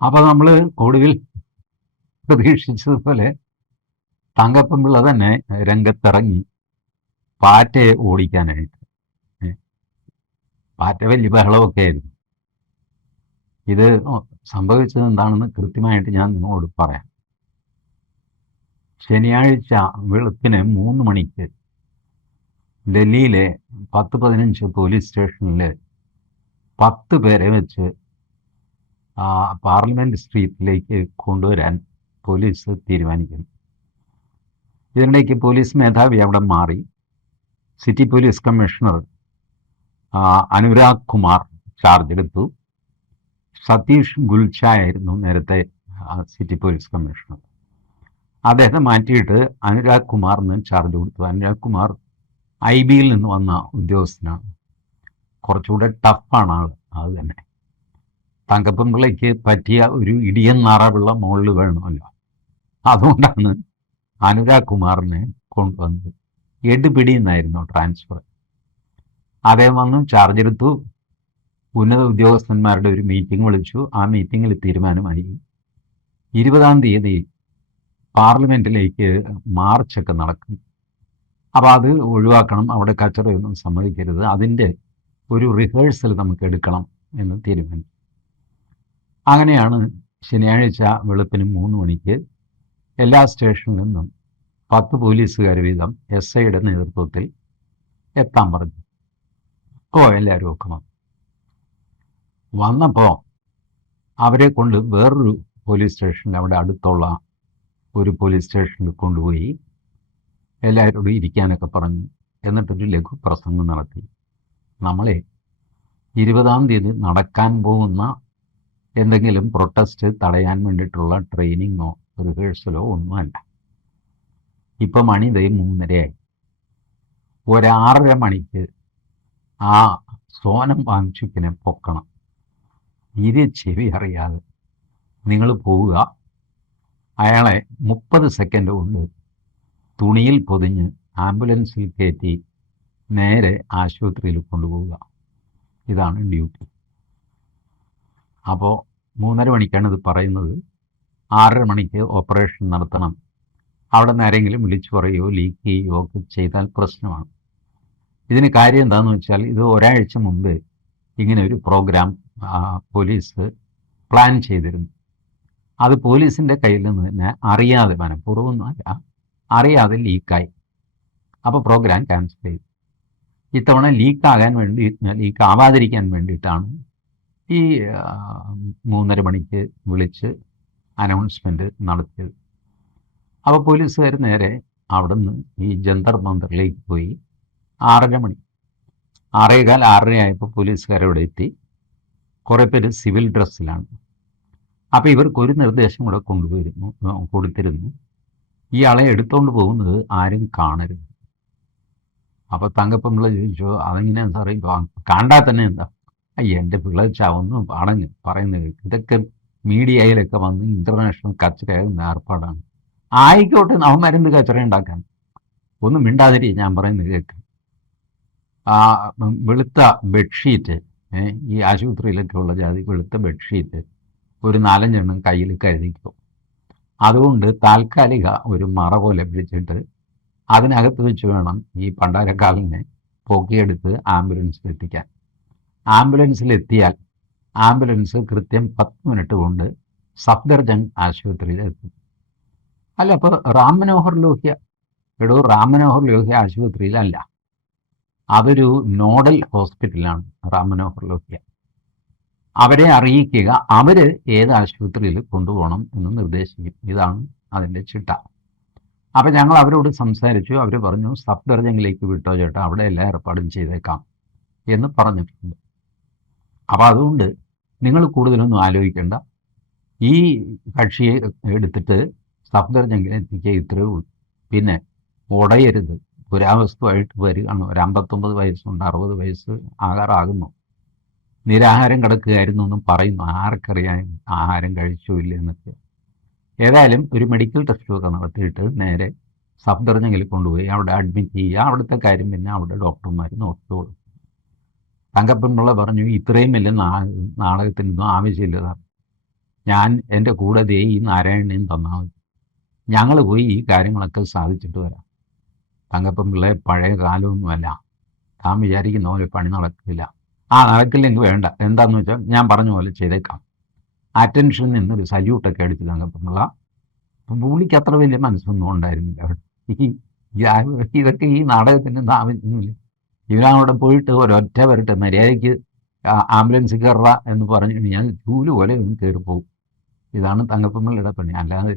അപ്പോൾ നമ്മൾ ഒടുവിൽ പ്രതീക്ഷിച്ചതുപോലെ തങ്കപ്പൻപിള്ള തന്നെ രംഗത്തിറങ്ങി പാറ്റയെ ഓടിക്കാനായിട്ട്. പാറ്റ വലിയ ബഹളമൊക്കെ ആയിരുന്നു. ഇത് സംഭവിച്ചത് എന്താണെന്ന് കൃത്യമായിട്ട് ഞാൻ നിങ്ങളോട് പറയാം. ശനിയാഴ്ച വെളുപ്പിന് 3 മണിക്ക് ഡൽഹിയിലെ 10-15 പോലീസ് സ്റ്റേഷനിൽ 10 പേരെ വെച്ച് പാർലമെന്റ് സ്ട്രീറ്റിലേക്ക് കൊണ്ടുവരാൻ പോലീസ് തീരുമാനിക്കുന്നു. ഇതിനിടയ്ക്ക് പോലീസ് മേധാവി അവിടെ മാറി. City police commissioner Anurag Kumar charge എടുത്തു. സതീഷ് ഗുൽച്ചായായിരുന്നു നേരത്തെ സിറ്റി പോലീസ് കമ്മീഷണർ. അദ്ദേഹത്തെ മാറ്റിയിട്ട് അനുരാഗ് കുമാറിന് ചാർജ് കൊടുത്തു. അനുരാഗ് കുമാർ IB-യിൽ നിന്ന് വന്ന ഉദ്യോഗസ്ഥനാണ്. കുറച്ചുകൂടെ ടഫാണ് ആൾ. അത് തന്നെ തങ്കപ്പൻപിള്ളയ്ക്ക് പറ്റിയ ഒരു ഇടിയൻ നാറാവുള്ള മുകളിൽ വേണമല്ലോ. അതുകൊണ്ടാണ് അനുരാഗ് കുമാറിനെ കൊണ്ടുവന്നത്. എടുപിടി എന്നായിരുന്നു ട്രാൻസ്ഫർ. അദ്ദേഹം വന്നു, ചാർജ് എടുത്തു. ഉന്നത ഉദ്യോഗസ്ഥന്മാരുടെ ഒരു മീറ്റിംഗ് വിളിച്ചു. ആ മീറ്റിങ്ങിൽ തീരുമാനമായി 20-ാം തീയതി പാർലമെൻറ്റിലേക്ക് മാർച്ചൊക്കെ നടക്കും. അപ്പോൾ അത് ഒഴിവാക്കണം, അവിടെ കച്ചറയൊന്നും സമ്മതിക്കരുത്, അതിൻ്റെ ഒരു റിഹേഴ്സൽ നമുക്ക് എടുക്കണം എന്ന് തീരുമാനിച്ചു. അങ്ങനെയാണ് ശനിയാഴ്ച വെളുപ്പിന് 3 മണിക്ക് എല്ലാ സ്റ്റേഷനിൽ നിന്നും 10 പോലീസുകാർ വീതം SIയുടെ നേതൃത്വത്തിൽ എത്താൻ പറഞ്ഞു. എല്ലാവരും ഒക്കെ വന്നപ്പോൾ അവരെ കൊണ്ട് വേറൊരു പോലീസ് സ്റ്റേഷനിൽ, അവിടെ അടുത്തുള്ള ഒരു പോലീസ് സ്റ്റേഷനിൽ കൊണ്ടുപോയി എല്ലാവരോടും ഇരിക്കാനൊക്കെ പറഞ്ഞു. എന്നിട്ടൊരു ലഘു പ്രസംഗം നടത്തി. നമ്മളെ 20-ാം തീയതി നടക്കാൻ പോകുന്ന എന്തെങ്കിലും പ്രൊട്ടസ്റ്റ് തടയാൻ വേണ്ടിയിട്ടുള്ള ട്രെയിനിങ്ങോ റിഹേഴ്സലോ ഒന്നുമല്ല. ഇപ്പം മണി 3:30 ഒരു 6:30 മണിക്ക് ആ സോനം വാങ്ചുക്കിനെ പൊക്കണം. ചെവി അറിയാതെ നിങ്ങൾ പോവുക, അയാളെ 30 സെക്കൻഡ് കൊണ്ട് തുണിയിൽ പൊതിഞ്ഞ് ആംബുലൻസിൽ കയറ്റി നേരെ ആശുപത്രിയിൽ കൊണ്ടുപോവുക. ഇതാണ് ഡ്യൂട്ടി. അപ്പോൾ 3:30 മണിക്കാണ് ഇത് പറയുന്നത്. 6:30 മണിക്ക് ഓപ്പറേഷൻ നടത്തണം. അവിടെ നിന്ന് ആരെങ്കിലും വിളിച്ചു പറയുകയോ ലീക്ക് ചെയ്യുകയോ ഒക്കെ ചെയ്താൽ പ്രശ്നമാണ്. ഇതിന് കാര്യം എന്താണെന്ന് വെച്ചാൽ, ഇത് ഒരാഴ്ച മുമ്പ് ഇങ്ങനെ ഒരു പ്രോഗ്രാം പോലീസ് പ്ലാൻ ചെയ്തിരുന്നു. അത് പോലീസിൻ്റെ കയ്യിൽ നിന്ന് തന്നെ അറിയാതെ, മനഃപൂർവ്വമൊന്നുമല്ല, അറിയാതെ ലീക്കായി. അപ്പോൾ പ്രോഗ്രാം ക്യാൻസൽ ചെയ്തു. ഇത്തവണ ലീക്ക് ആവാതിരിക്കാൻ വേണ്ടിയിട്ടാണ് ഈ 3:30 മണിക്ക് വിളിച്ച് അനൗൺസ്മെൻറ്റ് നടത്തിയത്. അപ്പോൾ പോലീസുകാർ നേരെ അവിടെ നിന്ന് ഈ ജന്തർ മന്ദറിലേക്ക് പോയി. 6:30 മണി, 6:15, 6:30 ആയപ്പോൾ പോലീസുകാരവിടെ എത്തി. കുറേ പേര് സിവിൽ ഡ്രസ്സിലാണ്. അപ്പോൾ ഇവർക്കൊരു നിർദ്ദേശം കൂടെ കൊടുത്തിരുന്നു, ഇയാളെ എടുത്തുകൊണ്ട് പോകുന്നത് ആരും കാണരുത്. അപ്പോൾ തങ്കപ്പൻപിള്ള ചോദിച്ചു, അതെങ്ങനെയാണ് സാറേ? കണ്ടാൽ തന്നെ എന്താ? എൻ്റെ പിള്ളേച്ച ഒന്നും പറയുന്നത് ഇതൊക്കെ മീഡിയയിലൊക്കെ വന്ന് ഇൻ്റർനാഷണൽ കച്ചറയാകുന്ന ഏർപ്പാടാണ്. ആയിക്കോട്ടെ, അവന്മാരെന്ത് കച്ചറ ഉണ്ടാക്കാൻ? ഒന്നും മിണ്ടാതിരി, ഞാൻ പറയുന്നത് കേൾക്കാം. വെളുത്ത ബെഡ്ഷീറ്റ്, ഈ ആശുപത്രിയിലൊക്കെ ഉള്ള ജാതി വെളുത്ത ബെഡ്ഷീറ്റ് ഒരു 4-5 എണ്ണം കയ്യിൽ കരുതിക്കും. അതുകൊണ്ട് താൽക്കാലിക ഒരു മറ പോലെ പിടിച്ചിട്ട് അതിനകത്ത് വെച്ച് വേണം ഈ പണ്ടാരക്കാലിനെ പൊക്കിയെടുത്ത് ആംബുലൻസിൽ എത്തിക്കാൻ. ആംബുലൻസിലെത്തിയാൽ ആംബുലൻസ് കൃത്യം 10 മിനിറ്റ് കൊണ്ട് സഫ്ദർജംഗ് ആശുപത്രിയിൽ എത്തും. അല്ല, അപ്പോൾ റാം മനോഹർ ലോഹ്യ ആശുപത്രിയിലല്ല, അതൊരു നോഡൽ ഹോസ്പിറ്റലാണ് റാം മനോഹർ ലോഹ്യ. അവരെ അറിയിക്കുക, അവർ ഏത് ആശുപത്രിയിൽ കൊണ്ടുപോകണം എന്ന് നിർദ്ദേശിക്കും. ഇതാണ് അതിൻ്റെ ചിട്ട. അപ്പം ഞങ്ങൾ അവരോട് സംസാരിച്ചു. അവർ പറഞ്ഞു, സഫ്ദർജംഗിലേക്ക് വിട്ടോ ചേട്ടാ, അവിടെ എല്ലാ ഏർപ്പാടും ചെയ്തേക്കാം എന്ന് പറഞ്ഞിട്ടുണ്ട്. അപ്പോൾ അതുകൊണ്ട് നിങ്ങൾ കൂടുതലൊന്നും ആലോചിക്കേണ്ട, ഈ കക്ഷിയെ എടുത്തിട്ട് സഫ്ദർജംഗിൽ എത്തിക്കുക, ഇത്രയേ ഉള്ളൂ. പിന്നെ ഉടയരുത്, പുരാവസ്തുവായിട്ട് വരികയാണ്. ഒരു 59 വയസ്സുണ്ട്, 60 വയസ്സ് ആകാറാകുന്നു. നിരാഹാരം കിടക്കുകയായിരുന്നു എന്നും പറയുന്നു. ആർക്കറിയാൻ ആഹാരം കഴിച്ചോ ഇല്ല എന്നൊക്കെ. ഏതായാലും ഒരു മെഡിക്കൽ ടെസ്റ്റൊക്കെ നടത്തിയിട്ട് നേരെ സഫ്ദർജംഗിൽ കൊണ്ടുപോയി അവിടെ അഡ്മിറ്റ് ചെയ്യുക. അവിടുത്തെ കാര്യം പിന്നെ അവിടെ ഡോക്ടർമാർ നോക്കിക്കോളും. തങ്കപ്പൻപിള്ള പറഞ്ഞു, ഇത്രയും വലിയ നാടകത്തിനൊന്നും ആവശ്യമില്ല. ഞാൻ എൻ്റെ കൂടെ ദേ ഈ നാരായണനെയും തന്നാൽ മതി, ഞങ്ങൾ പോയി ഈ കാര്യങ്ങളൊക്കെ സാധിച്ചിട്ട് വരാം. തങ്കപ്പൻ പിള്ളേ പഴയ കാലമൊന്നുമല്ല, താൻ വിചാരിക്കുന്ന പോലെ പണി നടക്കില്ല. നടക്കില്ലെങ്കിൽ വേണ്ട, എന്താന്ന് വെച്ചാൽ ഞാൻ പറഞ്ഞ പോലെ ചെയ്തേക്കാം. അറ്റൻഷനിൽ നിന്നൊരു സല്യൂട്ടൊക്കെ അടിച്ച് തങ്കപ്പൻ പിള്ള. പുള്ളിക്ക് അത്ര വലിയ മനസ്സൊന്നും ഉണ്ടായിരുന്നില്ല. ഇതൊക്കെ ഈ നാടകത്തിൻ്റെ ആവശ്യമൊന്നുമില്ല. ഇവരവിടെ പോയിട്ട് ഒരൊറ്റ വരട്ടെ, മര്യാദയ്ക്ക് ആംബുലൻസ് കയറുക എന്ന് പറഞ്ഞു കഴിഞ്ഞാൽ ചൂല് പോലെ ഒന്നും കയറിപ്പോവും. ഇതാണ് തങ്കപ്പൻ പിള്ളയുടെ പണി. അല്ലാതെ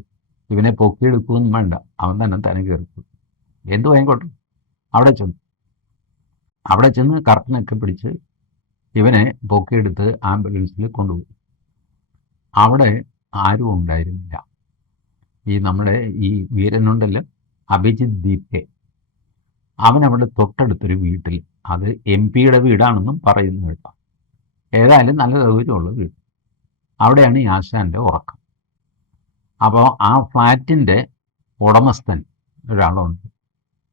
ഇവനെ പൊക്കിയെടുക്കുകയൊന്നും വേണ്ട, അവൻ തന്നെ കയറിപ്പോവും. എന്ത് വാങ്ങിക്കോട്ടെ. അവിടെ ചെന്ന് കർട്ടനൊക്കെ പിടിച്ച് ഇവനെ പൊക്കിയെടുത്ത് ആംബുലൻസിൽ കൊണ്ടുപോയി. അവിടെ ആരും ഉണ്ടായിരുന്നില്ല. നമ്മുടെ ഈ വീരനുണ്ടല്ലോ, അഭിജിത്ത് ദീപെ, അവനവിടെ തൊട്ടടുത്തൊരു വീട്ടിൽ, അത് MP-യുടെ വീടാണെന്നും പറയുന്നു കേട്ടോ. ഏതായാലും നല്ല സൗകര്യമുള്ള വീട്. അവിടെയാണ് ഈ ആശാൻ്റെ ഉറക്കം. അപ്പോൾ ആ ഫ്ലാറ്റിൻ്റെ ഉടമസ്ഥൻ ഒരാളുണ്ട്.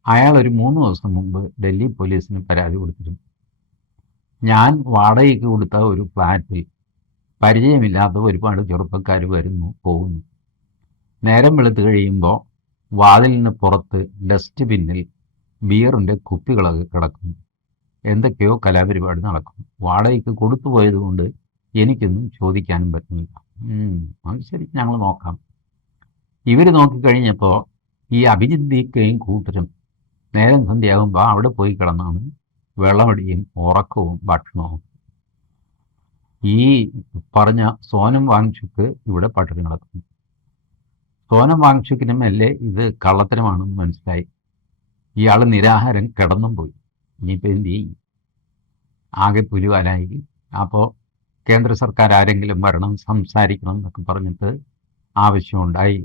അയാൾ ഒരു 3 ദിവസം മുമ്പ് ഡൽഹി പോലീസിന് പരാതി കൊടുത്തിരുന്നു. ഞാൻ വാടകയ്ക്ക് കൊടുത്ത ഒരു ഫ്ലാറ്റിൽ പരിചയമില്ലാത്ത ഒരുപാട് ചെറുപ്പക്കാർ വരുന്നു പോകുന്നു. നേരം വെളുത്ത് കഴിയുമ്പോൾ വാതിലിന് പുറത്ത് ഡസ്റ്റ്ബിന്നിൽ ബിയറിൻ്റെ കുപ്പികളൊക്കെ കിടക്കുന്നു. എന്തൊക്കെയോ കലാപരിപാടി നടക്കുന്നു. വാടകയ്ക്ക് കൊടുത്തു പോയതുകൊണ്ട് എനിക്കൊന്നും ചോദിക്കാനും പറ്റുന്നില്ല. അത് ശരി, ഞങ്ങൾ നോക്കാം. ഇവർ നോക്കിക്കഴിഞ്ഞപ്പോൾ ഈ അഭിജിത്ത് ദീപയും കൂട്ടരും നേരം സന്ധ്യയാകുമ്പോൾ അവിടെ പോയി കിടന്നാണ് വെള്ളമടിയും ഉറക്കവും ഭക്ഷണവും. ഈ പറഞ്ഞ സോനം വാങ്ചുക്ക് ഇവിടെ പട്ടിണി നടക്കുന്നു. സോനം വാങ്ചുക്കിന് മെല്ലെ ഇത് കള്ളത്തരമാണെന്ന് മനസ്സിലായി. ഇയാൾ നിരാഹാരം കിടന്നും പോയി. ഇനിയിപ്പോൾ എന്ത് ചെയ്യും? ആകെ പുലിവാലായി. അപ്പോൾ കേന്ദ്ര സർക്കാർ ആരെങ്കിലും വരണം, സംസാരിക്കണം എന്നൊക്കെ പറഞ്ഞിട്ട് ആവശ്യമുണ്ടായി.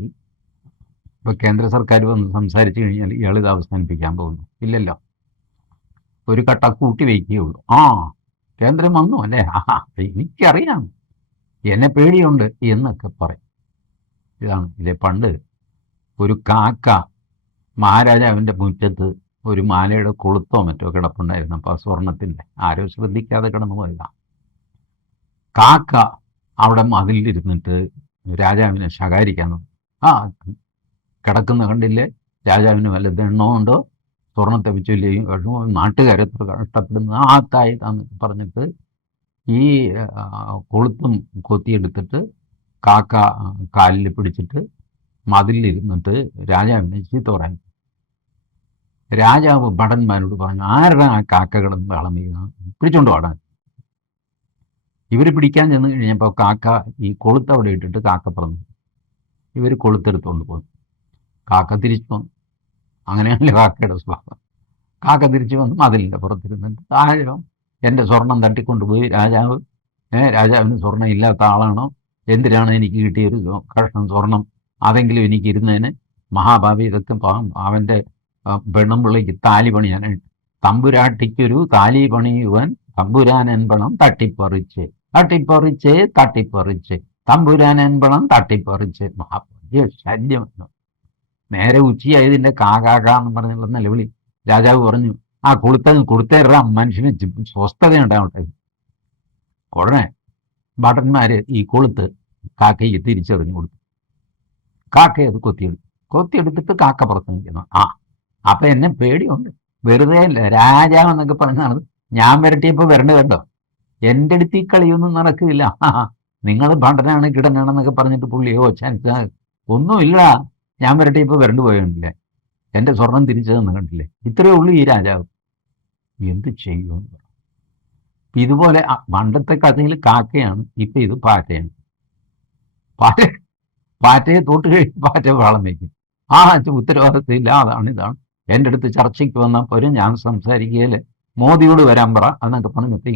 ഇപ്പോൾ കേന്ദ്ര സർക്കാർ വന്ന് സംസാരിച്ചു കഴിഞ്ഞാൽ ഇയാളിത് അവസാനിപ്പിക്കാൻ പോകുന്നു? ഇല്ലല്ലോ, ഒരു കട്ട കൂട്ടി വയ്ക്കുകയുള്ളൂ. കേന്ദ്രം വന്നു അല്ലേ, എനിക്കറിയാം, എന്നെ പേടിയുണ്ട് എന്നൊക്കെ പറയും. ഇതേ പണ്ട് ഒരു കാക്ക മഹാരാജാവിൻ്റെ മുറ്റത്ത് ഒരു മാലയുടെ കൊളുത്തോ മറ്റോ കിടപ്പുണ്ടായിരുന്നു. അപ്പോൾ സ്വർണത്തിൻ്റെ, ആരോ ശ്രദ്ധിക്കാതെ കിടന്നു പോയതാണ്. കാക്ക അവിടെ മതിലിരുന്നിട്ട് രാജാവിനെ ശകാരിക്കാൻ തുടങ്ങി. കിടക്കുന്ന കണ്ടില്ലേ, രാജാവിന് വല്ല ദണ്ണമുണ്ടോ, സ്വർണത്തെ വെച്ചില്ലേ, നാട്ടുകാരെ കഷ്ടപ്പെടുന്ന താന്നൊക്കെ പറഞ്ഞിട്ട് ഈ കൊളുത്തും കൊത്തിയെടുത്തിട്ട് കാക്ക കാലിൽ പിടിച്ചിട്ട് മതിലിരുന്നിട്ട് രാജാവിനെ ചീത്ത പറയാൻ. രാജാവ് ഭടന്മാരോട് പറഞ്ഞു, ആരുടെ ആ കാക്ക കിടന്ന് വെള്ളം വീഴുന്നത്, പിടിച്ചോണ്ട് പാടാൻ. ഇവർ പിടിക്കാൻ ചെന്ന് കഴിഞ്ഞപ്പോൾ കാക്ക ഈ കൊളുത്ത് അവിടെ ഇട്ടിട്ട് കാക്ക പറന്നു. ഇവർ കൊളുത്തെടുത്തുകൊണ്ട് പോകുന്നു. കാക്ക തിരിച്ചു വന്നു. അങ്ങനെയാണല്ലോ കാക്കയുടെ സ്വഭാവം. കാക്ക തിരിച്ചു വന്ന് മതിലിൻ്റെ പുറത്തിരുന്നിട്ട്, ആരും എൻ്റെ സ്വർണം തട്ടിക്കൊണ്ടുപോയി രാജാവ്, രാജാവിന് സ്വർണം ഇല്ലാത്ത ആളാണോ, എന്തിനാണ് എനിക്ക് കിട്ടിയൊരു കഷ്ണം സ്വർണം, അതെങ്കിലും എനിക്ക് ഇരുന്നതിന്, മഹാഭാവി ഇതൊക്കെ അവൻ്റെ പെണ്ണുമ്പിള്ളയ്ക്ക് താലി പണിയാനായിട്ട്, തമ്പുരാട്ടിക്കൊരു താലി പണിയുവാൻ തമ്പുരാൻ എൻപണം തട്ടിപ്പറിച്ച് തട്ടിപ്പറിച്ച് തട്ടിപ്പറിച്ച് തമ്പുരാൻ എൻപണം തട്ടിപ്പറിച്ച്. മഹാഭാഗ്യ ശല്യമല്ലോ. നേരെ ഉച്ചയായതിൻ്റെ കാകാന്ന് പറഞ്ഞുള്ള നിലവിളി. രാജാവ് പറഞ്ഞു, കൊടുത്തേറാ, മനുഷ്യന് സ്വസ്ഥതയുണ്ടാവട്ടെ. ഉടനെ ഭടന്മാര് ഈ കൊളുത്ത് കാക്കയ്ക്ക് തിരിച്ചെറിഞ്ഞു കൊടുത്തു. കാക്ക അത് കൊത്തിയെടുത്തിട്ട് കാക്ക പുറത്ത് നിൽക്കുന്നു. അപ്പം എന്നെ പേടിയുണ്ട്, വെറുതെ അല്ല, രാജാവെന്നൊക്കെ പറഞ്ഞാണ് ഞാൻ വരട്ടിയപ്പോൾ വരണ്ട കണ്ടോ, എൻ്റെ അടുത്ത് ഈ കളിയൊന്നും നടക്കില്ല. നിങ്ങൾ ഭടനാണ് കിടനാണെന്നൊക്കെ പറഞ്ഞിട്ട് പുള്ളിയോ ഒന്നുമില്ല, ഞാൻ വരട്ടിയപ്പോൾ വരണ്ടു പോയണ്ടില്ലേ, എൻ്റെ സ്വർണം തിരിച്ചതെന്ന് കണ്ടില്ലേ, ഇത്രയേ ഉള്ളൂ ഈ രാജാവ്. എന്ത് ചെയ്യുമെന്ന് പറഞ്ഞു. ഇതുപോലെ പണ്ടത്തെ കഥയിൽ കാക്കയാണ്, ഇപ്പം ഇത് പാറ്റയാണ്. പാറ്റയെ തൊട്ട് കഴിയും പാറ്റ വാളം വയ്ക്കും. ഉത്തരവാദിത്തമില്ല, ഇതാണ്. എൻ്റെ അടുത്ത് ചർച്ചയ്ക്ക് വന്നാൽ പോലും ഞാൻ സംസാരിക്കുകയില്ല, മോദിയോട് വരാൻ പറ എന്നൊക്കെ പറഞ്ഞിട്ട്.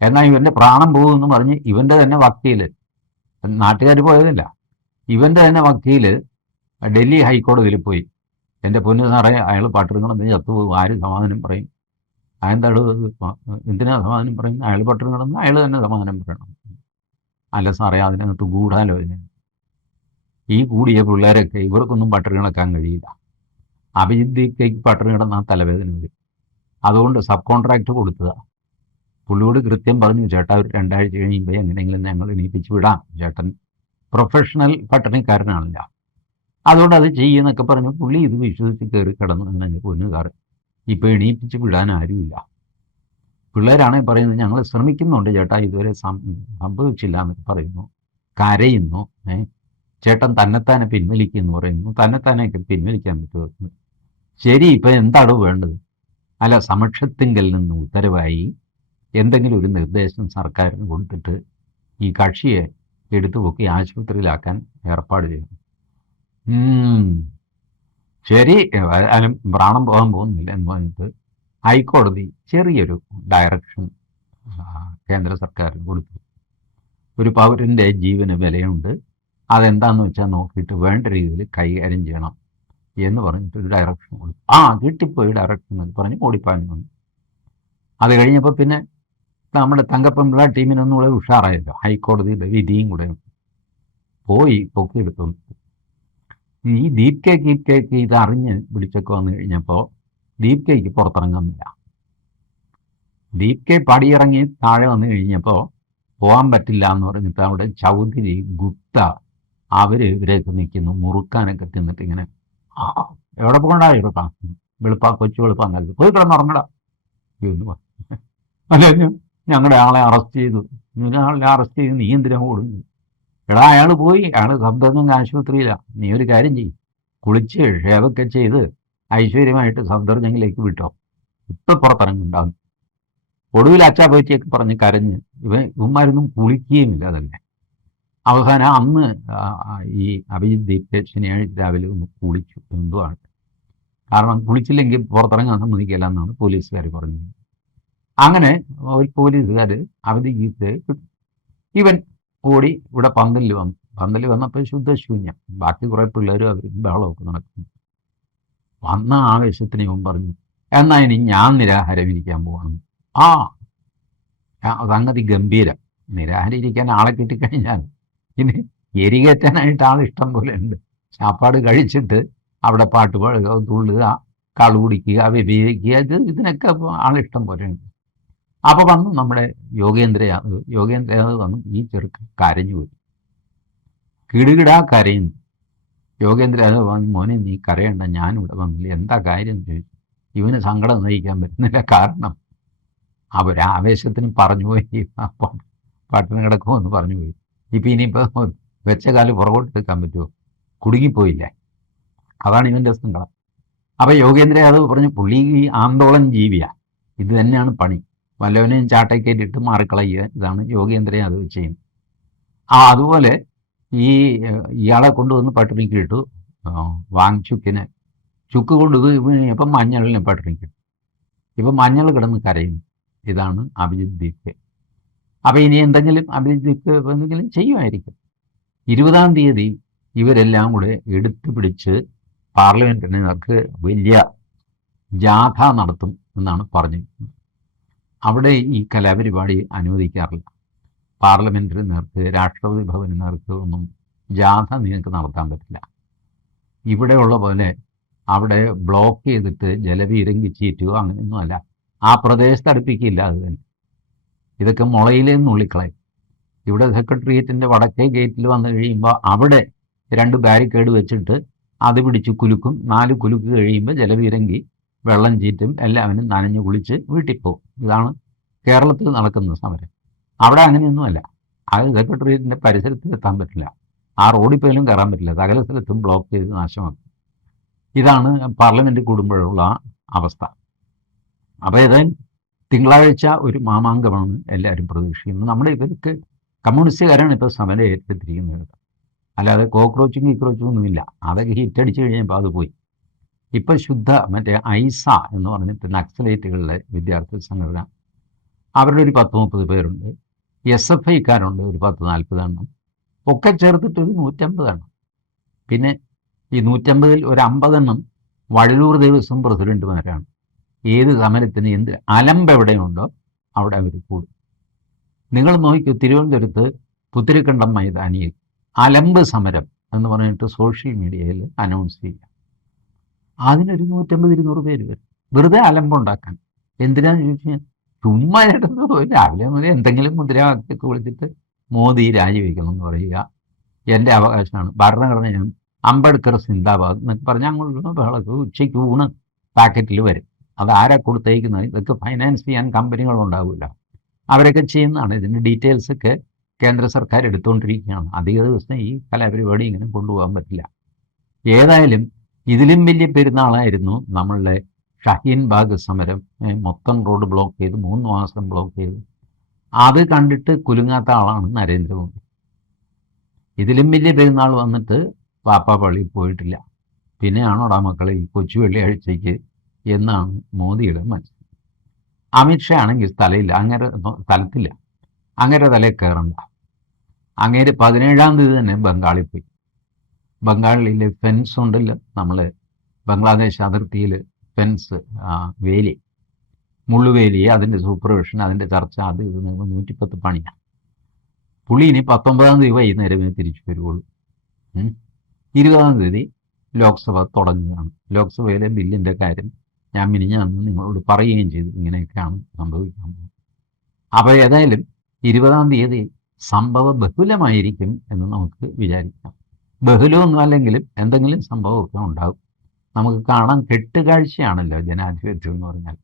എന്നാൽ ഇവൻ്റെ പ്രാണം പോകുമെന്ന് പറഞ്ഞ് ഇവൻ്റെ തന്നെ വക്കീല്, നാട്ടുകാർ പോയതല്ല, ഇവൻ്റെ തന്നെ വക്കീല് ഡൽഹി ഹൈക്കോടതിയിൽ പോയി, എൻ്റെ പൊന്നു സാറേ അയാൾ പട്ടിണി ചത്തുപോകും, ആര് സമാധാനം പറയും? അതെന്താണ്, എന്തിനാ സമാധാനം പറയുന്നത്? അയാൾ പട്ടിണി കിടന്ന് അയാൾ തന്നെ സമാധാനം പറയണം. അല്ല സാറേ, അതിനകത്ത് ഗൂഢാലോചന, ഈ കൂടിയ പിള്ളേരൊക്കെ ഇവർക്കൊന്നും പട്ടിണി കിടക്കാൻ കഴിയില്ല. അഭിജിത്ത് ദീപയ്ക്ക് പട്ടിണി കിടന്നാൽ തലവേദന വരും, അതുകൊണ്ട് സബ് കോൺട്രാക്ട് കൊടുത്തതാണ്. പുള്ളിയോട് കൃത്യം പറഞ്ഞു, ചേട്ടാ ഒരു 2 ആഴ്ച കഴിയുമ്പോൾ എങ്ങനെയെങ്കിലും ഞങ്ങൾ എണീപ്പിച്ച് വിടാം, ചേട്ടൻ പ്രൊഫഷണൽ പട്ടണിക്കാരനാണല്ല, അതുകൊണ്ട് അത് ചെയ്യുന്നൊക്കെ പറഞ്ഞു. പുള്ളി ഇത് വിശ്വസിച്ച് കയറി കിടന്നു എന്നെ പൊന്നുകാർ. ഇപ്പോൾ എണീപ്പിച്ച് വിടാൻ ആരുമില്ല. പിള്ളേരാണെങ്കിൽ പറയുന്നത് ഞങ്ങൾ ശ്രമിക്കുന്നുണ്ട് ചേട്ടാ, ഇതുവരെ സംഭവിച്ചില്ല എന്നൊക്കെ പറയുന്നു, കരയുന്നു. ചേട്ടൻ തന്നെത്താനെ പിൻവലിക്കുമെന്ന് പറയുന്നു. തന്നെത്താനെയൊക്കെ പിൻവലിക്കാൻ പറ്റുമോ? ശരി, ഇപ്പം എന്താണ് വേണ്ടത്? അല്ല, സമക്ഷത്തിങ്കൽ നിന്ന് ഉത്തരവായി എന്തെങ്കിലും ഒരു നിർദ്ദേശം സർക്കാരിന് കൊടുത്തിട്ട് ഈ കക്ഷിയെ എടുത്തുപൊക്കി ആശുപത്രിയിലാക്കാൻ ഏർപ്പാട് ചെയ്യണം. ശരി, അതിനും പ്രാണം പോകാൻ പോകുന്നില്ല എന്ന് പറഞ്ഞിട്ട് ഹൈക്കോടതി ചെറിയൊരു ഡയറക്ഷൻ കേന്ദ്ര സർക്കാരിന് കൊടുത്തു. ഒരു പൗരൻ്റെ ജീവന് വിലയുണ്ട്, അതെന്താണെന്ന് വെച്ചാൽ നോക്കിയിട്ട് വേണ്ട രീതിയിൽ കൈകാര്യം ചെയ്യണം എന്ന് പറഞ്ഞിട്ടൊരു ഡയറക്ഷൻ കൊടുത്തു. കിട്ടിപ്പോയി ഡയറക്ഷൻ എന്ന് പറഞ്ഞ് ഓടിപ്പാഞ്ഞു വന്നു. അത് കഴിഞ്ഞപ്പോൾ പിന്നെ നമ്മുടെ തങ്കപ്പൻപിള്ള ടീമിനൊന്നും കൂടെ ഉഷാറായല്ലോ. ഹൈക്കോടതിയുടെ വിധിയും കൂടെ പോയി പൊക്കിയെടുത്തു. ഈ ദീപ് കേക്ക് ഇത് അറിഞ്ഞ് വിളിച്ചൊക്കെ വന്നു കഴിഞ്ഞപ്പോൾ ദീപ് കേക്ക് പുറത്തിറങ്ങുന്നില്ല. ദീപ് കെ പടിയിറങ്ങി താഴെ വന്നു കഴിഞ്ഞപ്പോൾ പോകാൻ പറ്റില്ല എന്ന് പറഞ്ഞിട്ട് അവിടെ ചൗധരി, ഗുപ്ത ഇവരെയൊക്കെ നിൽക്കുന്നു, മുറുക്കാനൊക്കെ തിന്നിട്ട് ഇങ്ങനെ എവിടെ പോകണ്ട, കൊച്ചു വെളുപ്പാൻ നൽകി പോയി കിടന്നുറങ്ങടാ എന്ന് പറഞ്ഞു. അല്ല, ഞങ്ങളുടെ ആളെ അറസ്റ്റ് ചെയ്തു. ആളെ അറസ്റ്റ് ചെയ്ത് നീ എന്തിനാ ഓടുന്നു? എടാ, അയാൾ പോയി, അയാൾ സഫ്ദർജംഗ് ആശുപത്രിയിലാണ്. നീ ഒരു കാര്യം ചെയ്യും, കുളിച്ച് ഷേവൊക്കെ ചെയ്ത് ഐശ്വര്യമായിട്ട് സഫ്ദർജംഗിലേക്ക് വിട്ടോ, ഇപ്പം പുറത്തിറങ്ങുണ്ടാകും. ഒടുവിൽ അച്ചാപറ്റിയൊക്കെ പറഞ്ഞ് കരഞ്ഞ് ഇവന്മാരൊന്നും കുളിക്കുകയുമില്ല തന്നെ. അവസാനം അന്ന് ഈ അഭിജിത്ത് ദീപ് ശനിയാഴ്ച രാവിലെ ഒന്ന് കുളിച്ചു. എന്തുവാണ് കാരണം, കുളിച്ചില്ലെങ്കിൽ പുറത്തിറങ്ങാൻ സമ്മതിക്കില്ല എന്നാണ് പോലീസുകാർ പറഞ്ഞത്. അങ്ങനെ ഒരു പോലീസുകാർ അഭിജിത്ത് ഇവൻ ഓടി ഇവിടെ പന്തലിൽ വന്നു. പന്തലിൽ വന്നപ്പോൾ ശുദ്ധശൂന്യം. ബാക്കി കുറേ പിള്ളേരും അവരും ബഹളമൊക്കെ നടക്കുന്നു. വന്ന ആവേശത്തിന് ഇവൻ പറഞ്ഞു, എന്നാൽ ഇനി ഞാൻ നിരാഹാരമിരിക്കാൻ പോകണം. സംഗതി ഗംഭീരം. നിരാഹാരിക്കാൻ ആളെ കിട്ടിക്കഴിഞ്ഞാൽ ഇനി എരികേറ്റാനായിട്ട് ആളിഷ്ടം പോലെ ഉണ്ട്. ചാപ്പാട് കഴിച്ചിട്ട് അവിടെ പാട്ട് പാടുക, തുള്ളുക, കളു കുടിക്കുക, വ്യഭിചരിക്കുക, ഇതിനൊക്കെ ആളിഷ്ടം പോലെ ഉണ്ട്. അപ്പോൾ വന്നു നമ്മുടെ യോഗേന്ദ്ര യാദവ് വന്നു. ഈ ചെറുക്കൻ കരഞ്ഞുപോയി, കിടുകിടാ കരയുന്നു. യോഗേന്ദ്ര യാദവ് പറഞ്ഞു, മോനെ നീ കരയണ്ട, ഞാനിവിടെ വന്നില്ല, എന്താ കാര്യം ചോദിച്ചു. ഇവന് സങ്കടം നയിക്കാൻ പറ്റുന്നില്ല, കാരണം അവരാവേശത്തിന് പറഞ്ഞുപോയി, പട്ടിണി കിടക്കുമെന്ന് പറഞ്ഞുപോയി. ഇപ്പം ഇനിയിപ്പോൾ വെച്ച കാല് പുറകോട്ട് എടുക്കാൻ പറ്റുമോ? കുടുങ്ങിപ്പോയില്ലേ? അതാണ് ഇവൻ്റെ സങ്കടം. അപ്പോൾ യോഗേന്ദ്ര യാദവ് പറഞ്ഞു, പുള്ളി ഈ ആന്തോളൻ ജീവിയാണ്, ഇത് തന്നെയാണ് പണി, വല്ലവനെയും ചാട്ടക്കേറ്റിട്ട് മാറിക്കളയുക, ഇതാണ് യോഗേന്ദ്ര യാദവ് ചെയ്യുന്നത്. അതുപോലെ ഇയാളെ കൊണ്ടുവന്ന് പട്ടിണിക്ക് ഇട്ടു. വാങ്ചുക്കിനെ ചുക്ക് കൊണ്ടുപോയി ഇപ്പം മഞ്ഞളിനെ പട്ടിണിക്ക് ഇട്ടു. ഇപ്പം മഞ്ഞൾ കിടന്ന് കരയുന്നു. ഇതാണ് അഭിജിത്ത് ദീപ്. അപ്പോൾ ഇനി എന്തെങ്കിലും അഭിജിത്ത് ദീപ് എന്തെങ്കിലും ചെയ്യുമായിരിക്കും. 20-ാം തീയതി ഇവരെല്ലാം കൂടെ എടുത്തു പിടിച്ച് പാർലമെൻറ്റിന് നേർക്ക് വലിയ ജാഥ നടത്തും എന്നാണ് പറഞ്ഞിരിക്കുന്നത്. അവിടെ ഈ കലാപരിപാടി അനുവദിക്കാറില്ല. പാർലമെൻറ്റിന് നേർക്ക്, രാഷ്ട്രപതി ഭവന് നേർക്ക് ഒന്നും ജാഥ നിങ്ങൾക്ക് നടത്താൻ പറ്റില്ല. ഇവിടെയുള്ള പോലെ അവിടെ ബ്ലോക്ക് ചെയ്തിട്ട് ജലപീരങ്കി ചീറ്റുകയോ അങ്ങനെയൊന്നുമല്ല. ആ പ്രദേശത്ത് അടുപ്പിക്കില്ല. അത് തന്നെ ഇതൊക്കെ മുളയിലേ നുള്ളിക്കളയും. ഇവിടെ സെക്രട്ടേറിയറ്റിൻ്റെ വടക്കേ ഗേറ്റിൽ വന്നു കഴിയുമ്പോൾ അവിടെ 2 ബാരിക്കേഡ് വെച്ചിട്ട് അത് പിടിച്ച് കുലുക്കും. 4 കുലുക്ക് കഴിയുമ്പോൾ ജലപീരങ്കി വെള്ളം ചീറ്റും, എല്ലാവരും നനഞ്ഞു കുളിച്ച് വീട്ടിൽ പോകും. ഇതാണ് കേരളത്തിൽ നടക്കുന്ന സമരം. അവിടെ അങ്ങനെയൊന്നുമല്ല. അത് സെക്രട്ടേറിയറ്റിൻ്റെ പരിസരത്തിൽ എത്താൻ പറ്റില്ല, ആ റോഡിൽ പോലും കയറാൻ പറ്റില്ല, സകല സ്ഥലത്തും ബ്ലോക്ക് ചെയ്ത് നാശമാക്കും. ഇതാണ് പാർലമെൻറ്റ് കൂടുമ്പോഴുള്ള അവസ്ഥ. അപ്പോൾ ഏതായാലും തിങ്കളാഴ്ച ഒരു മാമാങ്കമാണ് എല്ലാവരും പ്രതീക്ഷിക്കുന്നത്. നമ്മുടെ ഇവർക്ക് കമ്മ്യൂണിസ്റ്റുകാരാണ് ഇപ്പോൾ സമരം ഏറ്റെടുത്തിരിക്കുന്നത്. അല്ലാതെ കോക്രോച്ചും ഗീക്രോച്ചും ഒന്നുമില്ല. അതൊക്കെ ഹിറ്റടിച്ച് കഴിഞ്ഞപ്പോൾ അത് പോയി. ഇപ്പം ശുദ്ധ മറ്റേ ഐസ എന്ന് പറഞ്ഞിട്ട് നക്സലേറ്റുകളിലെ വിദ്യാർത്ഥി സംഘടന, അവരുടെ ഒരു 10-30 പേരുണ്ട്. SFIക്കാരുണ്ട് ഒരു 10-40 എണ്ണം, ഒക്കെ ചേർത്തിട്ടൊരു 150 എണ്ണം. പിന്നെ ഈ 150-ൽ ഒരു 50 എണ്ണം വഴലൂർ ദേവസ്വം പ്രസിഡന്റുമാരാണ്. ഏത് സമരത്തിന് എന്ത് അലമ്പ് എവിടെയുണ്ടോ അവിടെ അവർ കൂടും. നിങ്ങൾ നോക്കിക്കോ, തിരുവനന്തപുരത്ത് പുത്തിരിക്കണ്ടം മൈതാനിയിൽ അലമ്പ് സമരം എന്ന് പറഞ്ഞിട്ട് സോഷ്യൽ മീഡിയയിൽ അനൗൺസ് ചെയ്യുക. അതിനൊരു 150-200 പേര് വരും, വെറുതെ അലമ്പുണ്ടാക്കാൻ. എന്തിനാന്ന് ചോദിച്ചു കഴിഞ്ഞാൽ ചുമ്മാ എടുത്ത് രാവിലെ മുതൽ എന്തെങ്കിലും മുദ്രാവാക്യമൊക്കെ വിളിച്ചിട്ട് മോദി രാജിവെക്കണം എന്ന് പറയുക, എൻ്റെ അവകാശമാണ്, ഭരണഘടന ഞാൻ അംബേദ്കർ സിന്ദാബാദ് എന്നൊക്കെ പറഞ്ഞാൽ അങ്ങോട്ട് ബഹളക്ക് ഉച്ചയ്ക്ക് ഊണ് പാക്കറ്റിൽ വരും. അത് ആരാ കൊടുത്തേക്കുന്നത്? ഇതൊക്കെ ഫൈനാൻസ് ചെയ്യാൻ കമ്പനികളുണ്ടാവില്ല, അവരൊക്കെ ചെയ്യുന്നതാണ്. ഇതിൻ്റെ ഡീറ്റെയിൽസൊക്കെ കേന്ദ്ര സർക്കാർ എടുത്തുകൊണ്ടിരിക്കുകയാണ്. അധിക ദിവസം ഈ കലാപരിപാടി ഇങ്ങനെ കൊണ്ടുപോകാൻ പറ്റില്ല. ഏതായാലും ഇതിലും വലിയ പെരുന്നാളായിരുന്നു നമ്മളുടെ ഷഹീൻ ബാഗ് സമരം. മൊത്തം റോഡ് ബ്ലോക്ക് ചെയ്ത് 3 മാസം ബ്ലോക്ക് ചെയ്ത്. അത് കണ്ടിട്ട് കുലുങ്ങാത്ത ആളാണ് നരേന്ദ്രമോദി. ഇതിലും വലിയ പെരുന്നാൾ വന്നിട്ട് പാപ്പ പള്ളിയിൽ പോയിട്ടില്ല, പിന്നെയാണോടാ മക്കളെ ഈ കൊച്ചു വെള്ളിയാഴ്ചയ്ക്ക് എന്നാണ് മോദിയുടെ മനസ്സ്. അമിത്ഷാ ആണെങ്കിൽ സ്ഥലമില്ല, സ്ഥലത്തില്ല, അങ്ങേരെ തലയിൽ കയറണ്ട. അങ്ങേര് 17-ാം തീയതി തന്നെ ബംഗാളിൽ പോയി. ബംഗാളിലെ ഫെൻസ് ഉണ്ടല്ലോ, നമ്മൾ ബംഗ്ലാദേശ് അതിർത്തിയിൽ ഫെൻസ്, വേലി, മുള്ളുവേലി, അതിൻ്റെ സൂപ്പർവിഷൻ, അതിൻ്റെ ചർച്ച, അത് ഇത് 110 പണിയാണ്. പുള്ളി ഇനി 19-ാം തീയതി വൈകുന്നേരമേ തിരിച്ചു വരുള്ളൂ. 20-ാം തീയതി ലോക്സഭ തുടങ്ങുകയാണ്. ലോക്സഭയിലെ ബില്ലിൻ്റെ കാര്യം ഞാൻ മിനിഞ്ഞാന്ന് നിങ്ങളോട് പറയുകയും ചെയ്തു, ഇങ്ങനെയൊക്കെയാണ് സംഭവിക്കാൻ പോകുന്നത്. അപ്പോൾ ഏതായാലും 20-ാം തീയതി സംഭവ ബഹുലമായിരിക്കും എന്ന് നമുക്ക് വിചാരിക്കാം. ബഹുലമൊന്നും അല്ലെങ്കിലും എന്തെങ്കിലും സംഭവമൊക്കെ ഉണ്ടാകും. നമുക്ക് കാണാൻ കെട്ടുകാഴ്ചയാണല്ലോ ജനാധിപത്യം എന്ന് പറഞ്ഞാൽ.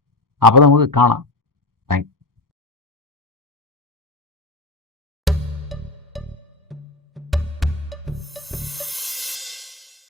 അപ്പോൾ നമുക്ക് കാണാം. Thank you.